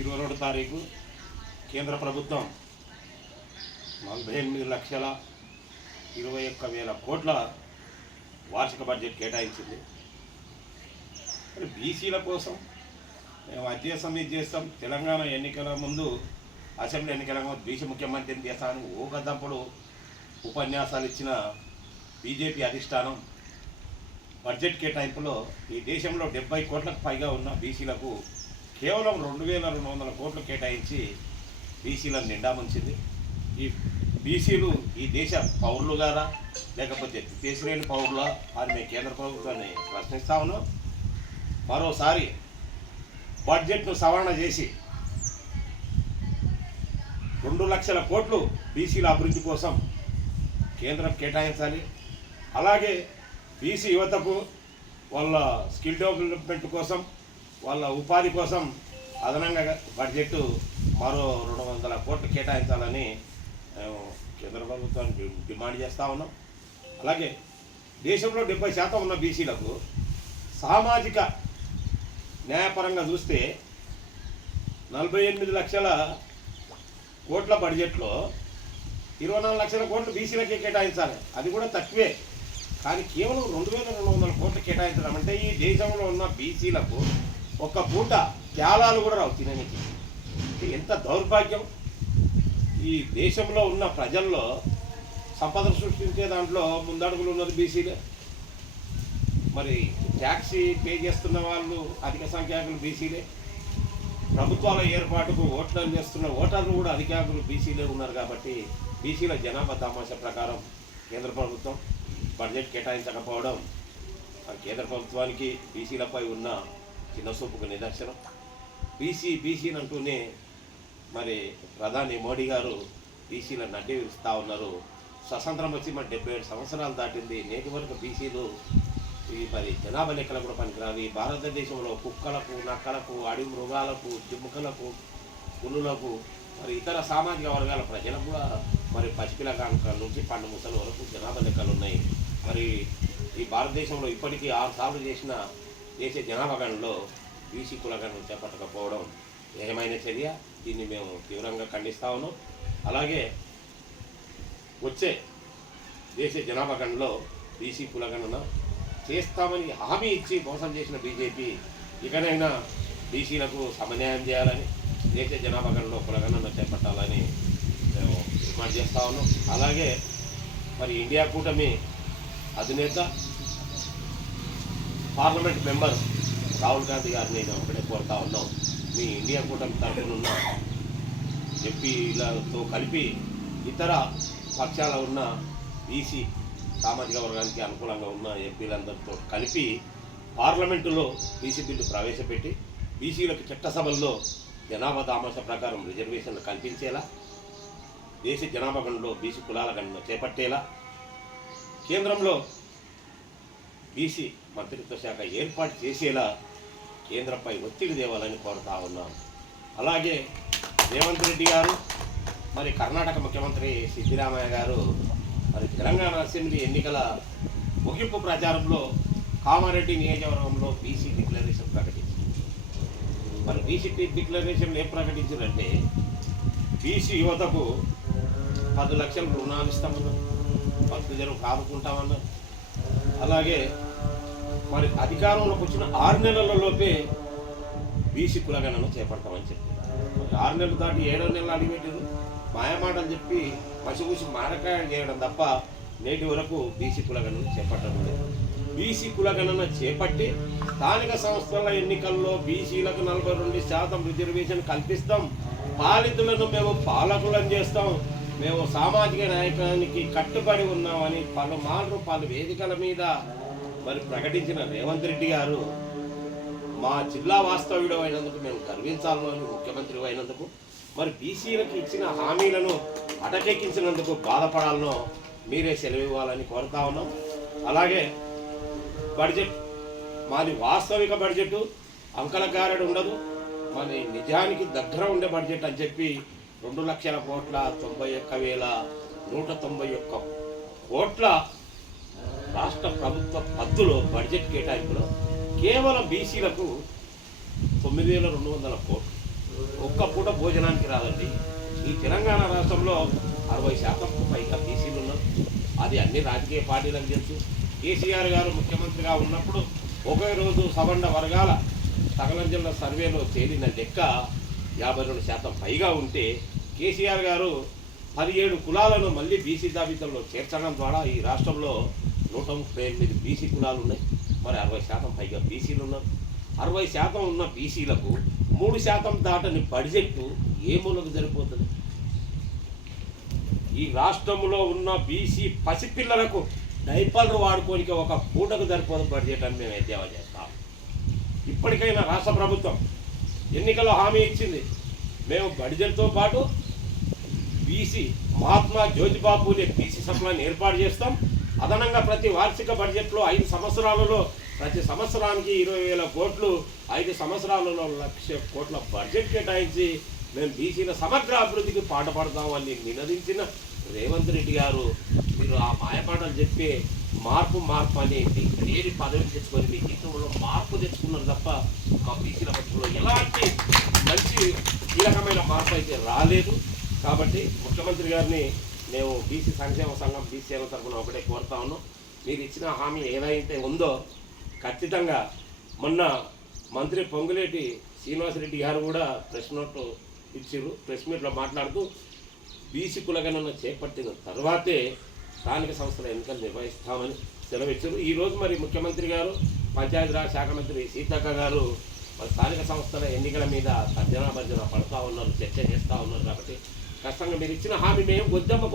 ఇరవై రెండు తారీఖు కేంద్ర ప్రభుత్వం నలభై ఎనిమిది లక్షల ఇరవై ఒక్క వేల కోట్ల వార్షిక బడ్జెట్ కేటాయించింది. మరి బీసీల కోసం మేము అధ్యక్షం ఇది చేస్తాం. తెలంగాణ ఎన్నికల ముందు అసెంబ్లీ ఎన్నికల ముందు బీసీ ముఖ్యమంత్రిని చేస్తామని ఊకదంపుడు ఉపన్యాసాలు ఇచ్చిన బీజేపీ అధిష్టానం బడ్జెట్ కేటాయింపులో ఈ దేశంలో డెబ్బై కోట్లకు పైగా ఉన్న బీసీలకు కేవలం రెండు వేల రెండు వందల కోట్లు కేటాయించి బీసీలను నిండా ముంచింది. ఈ బీసీలు ఈ దేశ పౌరులు గారా లేకపోతే దేశలేని పౌరులా అని మేము కేంద్ర ప్రభుత్వాన్ని ప్రశ్నిస్తా ఉన్నాం. మరోసారి బడ్జెట్ను సవరణ చేసి రెండు లక్షల కోట్లు బీసీల అభివృద్ధి కోసం కేంద్రం కేటాయించాలి. అలాగే బీసీ యువతకు వాళ్ళ స్కిల్ డెవలప్మెంట్ కోసం వాళ్ళ ఉపాధి కోసం అదనంగా బడ్జెట్ మరో రెండు వందల కోట్లు కేటాయించాలని మేము కేంద్ర ప్రభుత్వానికి డిమాండ్ చేస్తూ ఉన్నాం. అలాగే దేశంలో డెబ్బై శాతం ఉన్న బీసీలకు సామాజిక న్యాయపరంగా చూస్తే నలభై ఎనిమిది లక్షల కోట్ల బడ్జెట్లో ఇరవై నాలుగు లక్షల కోట్లు బీసీలకే కేటాయించాలి. అది కూడా తక్కువే. కానీ కేవలం రెండు వేల రెండు వందల కోట్లు కేటాయించడం అంటే ఈ దేశంలో ఉన్న బీసీలకు ఒక్క పూట త్యాలాలు కూడా రావు తిననికి. ఇది ఎంత దౌర్భాగ్యం. ఈ దేశంలో ఉన్న ప్రజల్లో సంపద సృష్టించే దాంట్లో ముందడుగులు ఉన్నది బీసీలే. మరి ట్యాక్సీ పే చేస్తున్న వాళ్ళు అధిక సంఖ్యాకులు బీసీలే. ప్రభుత్వాల ఏర్పాటుకు ఓట్లు చేస్తున్న ఓటర్లు కూడా అధికారులు బీసీలే ఉన్నారు కాబట్టి బీసీల జనాభా తమాషా ప్రకారం కేంద్ర ప్రభుత్వం బడ్జెట్ కేటాయించకపోవడం కేంద్ర ప్రభుత్వానికి బీసీలపై ఉన్న చిన్న నిదర్శనం బీసీ బీసీని అంటూనే మరి ప్రధాని మోడీ గారు బీసీలను అడ్డి విరుస్తూ ఉన్నారు. స్వతంత్రం వచ్చి మరి డెబ్బై ఏడు సంవత్సరాలు దాటింది. నేటి వరకు బీసీలు ఈ మరి జనాభా లెక్కలు కూడా పనికిరావు ఈ భారతదేశంలో కుక్కలకు నక్కలకు అడవి మృగాలకు జిమ్ముకలకు పులులకు మరి ఇతర సామాజిక వర్గాల ప్రజలకు కూడా మరి పసిపిల్లగాంక నుంచి పండు ముసలి వరకు జనాభా లెక్కలు ఉన్నాయి. మరి ఈ భారతదేశంలో ఇప్పటికీ ఆరు సార్లు చేసిన దేశ జనాభా బీసీ కులగణను చేపట్టకపోవడం ఏమైన చర్య. దీన్ని మేము తీవ్రంగా ఖండిస్తా ఉన్నాం. అలాగే వచ్చే దేశ జనాభా బీసీ కులగణన చేస్తామని హామీ ఇచ్చి మోసం చేసిన బీజేపీ ఇకనైనా బీసీలకు సమన్యాయం చేయాలని దేశ జనాభాగణలో కులగణన చేపట్టాలని మేము డిమాండ్ చేస్తా ఉన్నాం. అలాగే మరి ఇండియా కూటమి అధినేత పార్లమెంట్ మెంబర్ రాహుల్ గాంధీ గారు నేను ఒకటే కోరుతా ఉన్నాం. మీ ఇండియా కూటమి తరఫునున్న ఎంపీలతో కలిపి ఇతర పక్షాల ఉన్న ఈసీ సామాజిక వర్గానికి అనుకూలంగా ఉన్న ఎంపీలందరితో కలిపి పార్లమెంటులో బీసీ బిల్లు ప్రవేశపెట్టి బీసీలకు చట్టసభల్లో జనాభా దామాష ప్రకారం రిజర్వేషన్లు కల్పించేలా దేశ జనాభా గణనలో బీసీ కులాల గణన చేపట్టేలా కేంద్రంలో బీసీ మంత్రిత్వ శాఖ ఏర్పాటు చేసేలా కేంద్రంపై ఒత్తిడి తేవాలని కోరుతా ఉన్నాను అలాగే రేవంత్ రెడ్డి గారు మరి కర్ణాటక ముఖ్యమంత్రి సిద్ధిరామయ్య గారు మరి తెలంగాణ అసెంబ్లీ ఎన్నికల ముగింపు ప్రచారంలో కామారెడ్డి నియోజకవర్గంలో బీసీ డిక్లరేషన్ ప్రకటించింది. మరి బీసీ డిక్లరేషన్ ఏం ప్రకటించారంటే బీసీ యువతకు పది లక్షలు రుణాలు ఇస్తామన్నారు. బతుకు జనం కాదుకుంటామన్నారు అలాగే మరి అధికారంలోకి వచ్చిన ఆరు నెలలలోపే బీసీ కులగణను చేపడతామని చెప్పి ఆరు నెలలు దాటి ఏడో నెలలు అడిగిపెట్టారు మాయమాటలు చెప్పి పసిపూసి మారకాయ చేయడం తప్ప నేటి వరకు బీసీ కులగణను చేపట్టడం లేదు. బీసీ కులగణన చేపట్టి స్థానిక సంస్థల ఎన్నికల్లో బీసీలకు నలభై రెండు శాతం రిజర్వేషన్ కల్పిస్తాం. పాలితులను మేము పాలకులను చేస్తాం. మేము సామాజిక నాయకానికి కట్టుబడి ఉన్నామని పలుమార్లు పలు వేదికల మీద మరి ప్రకటించిన రేవంత్ రెడ్డి గారు మా జిల్లా వాస్తవ్యుడు అయినందుకు మేము గర్వించాలని ముఖ్యమంత్రి అయినందుకు మరి బీసీలకు ఇచ్చిన హామీలను అటకెక్కించినందుకు బాధపడాలనో మీరే సెలవు ఇవ్వాలని కోరుతా ఉన్నాం. అలాగే బడ్జెట్ మాది వాస్తవిక బడ్జెట్ అంకలగారడు ఉండదు మరి నిజానికి దగ్గర ఉండే బడ్జెట్ అని చెప్పి రెండు లక్షల కోట్ల తొంభై ఒక్క వేల నూట తొంభై ఒక్క కోట్ల రాష్ట్ర ప్రభుత్వ పద్దులో బడ్జెట్ కేటాయింపులో కేవలం బీసీలకు తొమ్మిది వేల రెండు వందల కోట్లు. ఒక్క పూట భోజనానికి రాదండి. ఈ తెలంగాణ రాష్ట్రంలో అరవై శాతం పైగా బీసీలు ఉన్నారు. అది అన్ని రాజకీయ పార్టీలకు తెలుసు. కేసీఆర్ గారు ముఖ్యమంత్రిగా ఉన్నప్పుడు ఒకే రోజు సబండ వర్గాల సగల సర్వేలో తేలిన లెక్క యాభై రెండు శాతం పైగా ఉంటే కేసీఆర్ గారు పదిహేడు కులాలను మళ్ళీ బీసీ జాబితాలో చేర్చడం ద్వారా ఈ రాష్ట్రంలో నూట ముప్పై ఎనిమిది బీసీ కులాలు ఉన్నాయి. మరి అరవై శాతం పైగా బీసీలు ఉన్నారు. అరవై శాతం ఉన్న బీసీలకు మూడు శాతం దాటని బడ్జెట్ ఏ మూలకు సరిపోతుంది? ఈ రాష్ట్రంలో ఉన్న బీసీ పసిపిల్లలకు డైపర్లు వాడుకోనికి ఒక పూటకు సరిపోదు బడ్జెట్ అని మేము ఎద్దేవా చేస్తాం. ఇప్పటికైనా రాష్ట్ర ప్రభుత్వం ఎన్నికల్లో హామీ ఇచ్చింది. మేము బడ్జెట్తో పాటు బీసీ మహాత్మా జ్యోతిబా పూలే బీసీ సభలను ఏర్పాటు చేస్తాం. అదనంగా ప్రతి వార్షిక బడ్జెట్లో ఐదు సంవత్సరాలలో ప్రతి సంవత్సరానికి ఇరవై వేల కోట్లు ఐదు సంవత్సరాలలో లక్ష కోట్ల బడ్జెట్ కేటాయించి మేము బీసీల సమగ్ర అభివృద్ధికి పాటపడతామని నినదించిన రేవంత్ రెడ్డి గారు మీరు ఆ మాయపాటలు చెప్పే మార్పు మార్పు అనేది లేని పదవి తెచ్చుకొని మీ జీవితంలో మార్పు తెచ్చుకున్నారు తప్ప మా బీసీల పక్షంలో ఎలాంటి మంచి కీలకమైన మార్పు అయితే రాలేదు. కాబట్టి ముఖ్యమంత్రి గారిని మేము బీసీ సంక్షేమ సంఘం బీసీ తరఫున ఒకటే కోరుతా ఉన్నాం. మీరు ఇచ్చిన హామీ ఏదైతే ఉందో ఖచ్చితంగా మొన్న మంత్రి పొంగులేటి శ్రీనివాసరెడ్డి గారు కూడా ప్రెస్ నోట్ ఇచ్చారు. ప్రెస్ మీట్లో మాట్లాడుతూ బీసీ కులగణన చేపట్టిన తర్వాతే స్థానిక సంస్థల ఎన్నికలు నిర్వహిస్తామని సెలవిచ్చారు. ఈరోజు మరి ముఖ్యమంత్రి గారు పంచాయతీరాజ్ శాఖ మంత్రి సీతక్క గారు మరి స్థానిక సంస్థల ఎన్నికల మీద తర్జన భర్జన పడతా ఉన్నారు చర్చ చేస్తూ ఉన్నారు కాబట్టి ఖచ్చితంగా మీరు ఇచ్చిన హామీ మేము గొద్దమ్మ